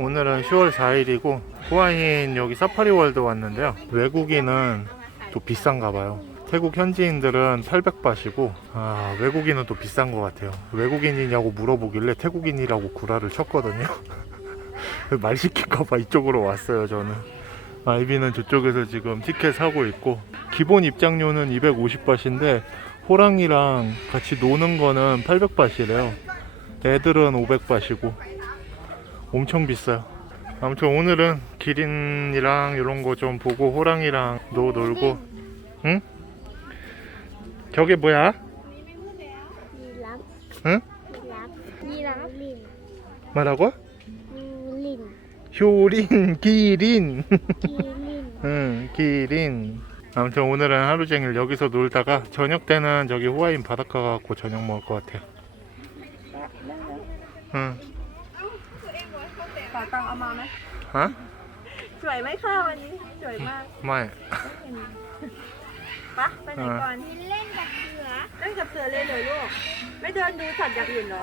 오늘은 10월 4일이고 후아인 여기 사파리 월드 왔는데요. 외국인은 또 비싼가 봐요. 태국 현지인들은 800바시고 아, 외국인은 또 비싼 것 같아요. 외국인이냐고 물어보길래 태국인이라고 구라를 쳤거든요. 말 시킬까봐 이쪽으로 왔어요 저는. 아이비는 저쪽에서 지금 티켓 사고 있고 기본 입장료는 250바시인데 호랑이랑 같이 노는 거는 800바시래요. 애들은 500바시고 엄청 비싸요. 아무튼 오늘은 기린이랑 이런 거 좀 보고 호랑이랑 노 놀고 응? 저게 뭐야? 응? 뭐라고? 효린 기린 응 기린 아무튼 오늘은 하루 종일 여기서 놀다가 저녁 때는 저기 호와인 바닷가 가고 저녁 먹을 것 같아요 응 ตังค์เอามาไหม 어? สวยไหมคะวันนี้สวยมาก말ปะไปไหนก่อนเล่นกับเสือเล่นกับเสือเลยเหรอลูกไม่เดินดูสัตว์อย่างอื่นเหรอ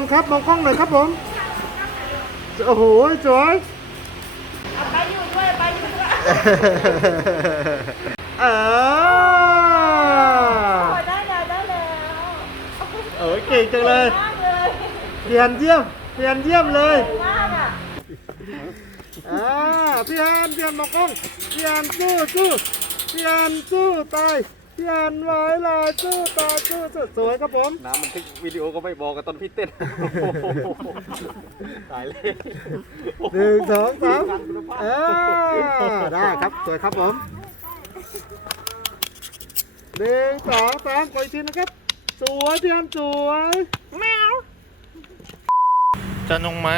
นครับ มองกล้องหน่อยครับผม โอ้โหสวยไปอยู่ด้วยไปอยู่ด้วยอ่าโอ้ได้แล้วได้แล้วโอ้ยเก่งจังเลยมากเลยเรียนเยี่ยมเรียนเยี่ยมเลยมากอะอ่าพี่ฮันพี่ฮันมองกล้องพี่ฮันสู้สู้พี่ฮันสู้ตาย พี่ฮันไว้ลายสู้ตายสู้สู้สวยครับผมน้ำมันทึกวิดีโอก็ไม่บอกกันตอนพี่เต้นตายเลยหนึ่งสองสามอ่าได้ครับสวยครับผมหนึ่งสองสามขออีกทีนะครับ สวยพี่ฮันสวยแมวจะนงไหม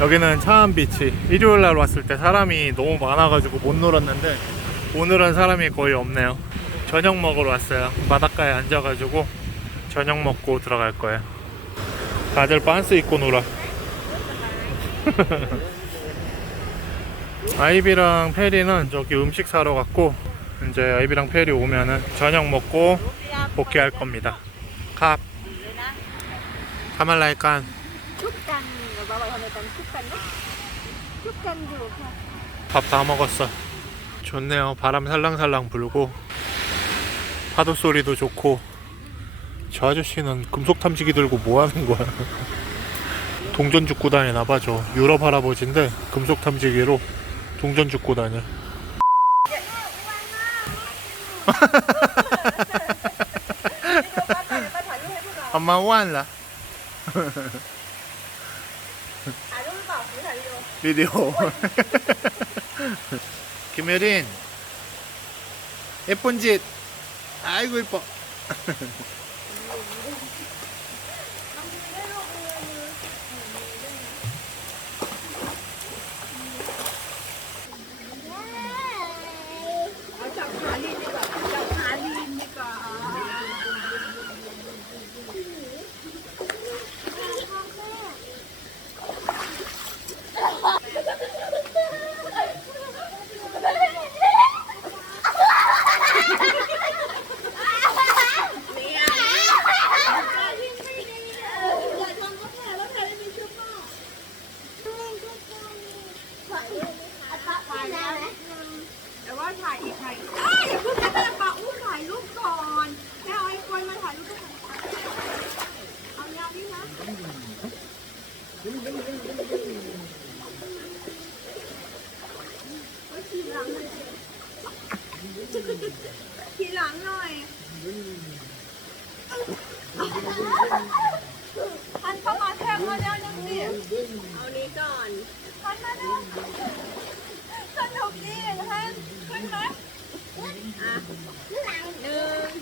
여기는 차암비치. 일요일 날 왔을 때 사람이 너무 많아가지고 못 놀았는데 오늘은 사람이 거의 없네요. 저녁 먹으러 왔어요. 바닷가에 앉아가지고 저녁 먹고 들어갈 거예요. 다들 반스 입고 놀아. 아이비랑 페리는 저기 음식 사러 갔고 이제 아이비랑 페리 오면은 저녁 먹고 복귀할 겁니다. 캅 카말라이깐 ชุบ 밥 다 먹었어. 좋네요. 바람 살랑살랑 불고 파도 소리도 좋고 저 아저씨는 금속 탐지기 들고 뭐 하는 거야? 동전 죽고 다니나 봐, 저. 유럽 할아버지인데 금속 탐지기로 동전 죽고 다녀. 엄마 오안라. 비디오. 김혜린. 예쁜 짓. 아이고 이뻐. ไ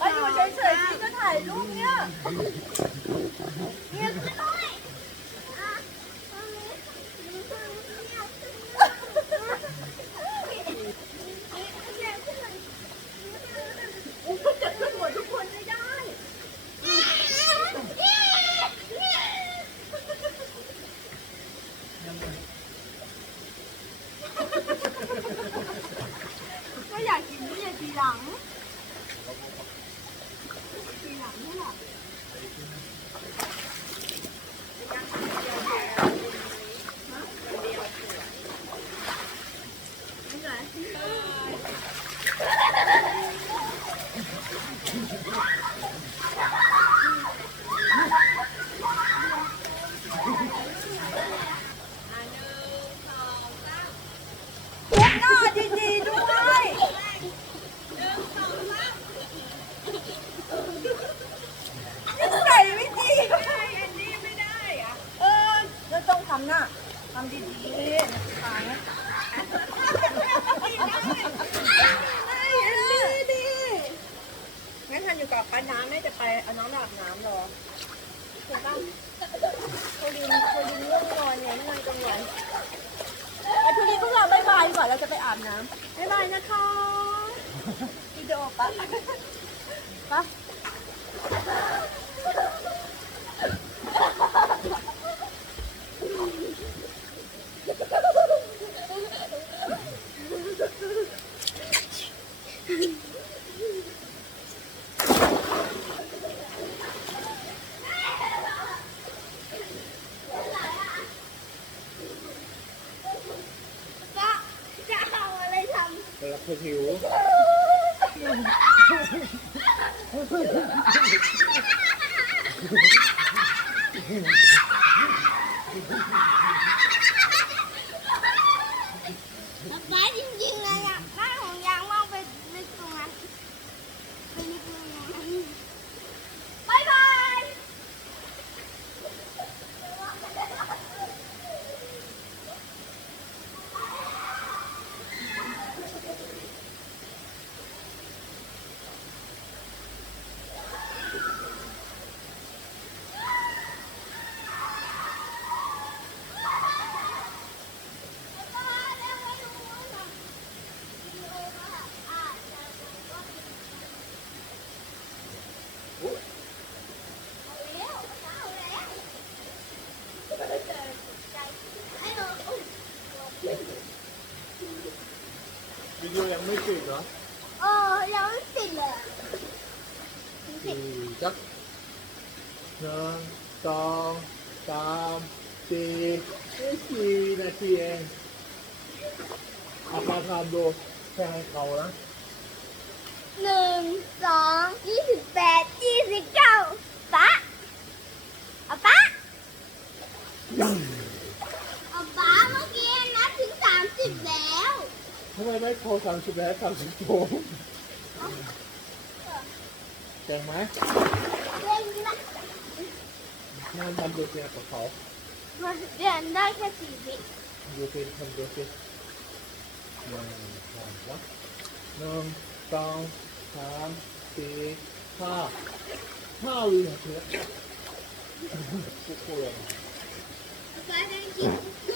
ม่อยู่เฉยๆพี่ก็ถ่ายรูปเนี่ยเนี่ยคือ นอยู่กับป้าน้ำแม่จะไปเอาน้องอาบน้ำรอถูกป่ะโคลินโคลินง่วงนอนเนี่ยนั่งกลางวันไอ้พวกนี้พวกเราบายบายก่อนเราจะไปอาบน้ำบายบายนะคะวิดีโอปะปะ หิว นาทีเองเอามาทำดูแค่ให้เขานะ หนึ่งสองยี่สิบแปดยี่สิบเก้าปะเอาปะ ทำไมไม่โทรสามสิบแล้วสามสิบโทรแจ้งไหมนนะนั่นทำดูสิกับเขามันเรียนได้แค่สี่วิดูสิทำดูสิหนึ่งสองสามหนึ่งสองสามสี่ห้าห้าวินาทีทุกคนปะได้กินสู้